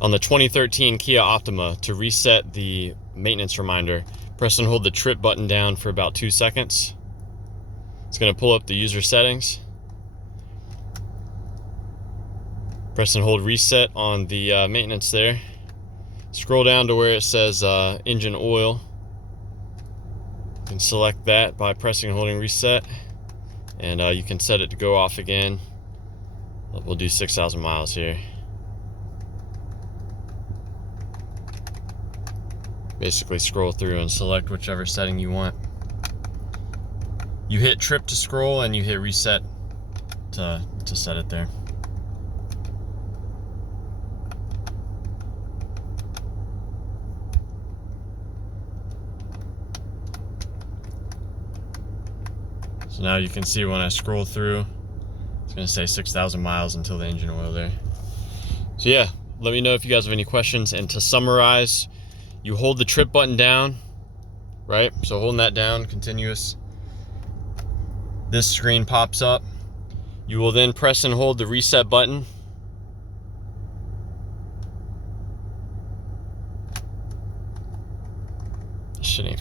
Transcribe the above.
On the 2013 Kia Optima, to reset the maintenance reminder, press and hold the trip button down for about 2 seconds. It's going to pull up the user settings. Press and hold reset on the maintenance there. Scroll down to where it says engine oil. You can select that by pressing and holding reset, and you can set it to go off again. We'll do 6,000 miles here. Basically scroll through and select whichever setting you want. You hit trip to scroll and you hit reset to set it there. So now you can see when I scroll through, it's going to say 6,000 miles until the engine oil there. So yeah, let me know if you guys have any questions. And to summarize, you hold the trip button down, right? So holding that down, continuous. This screen pops up. You will then press and hold the reset button. Shit ain't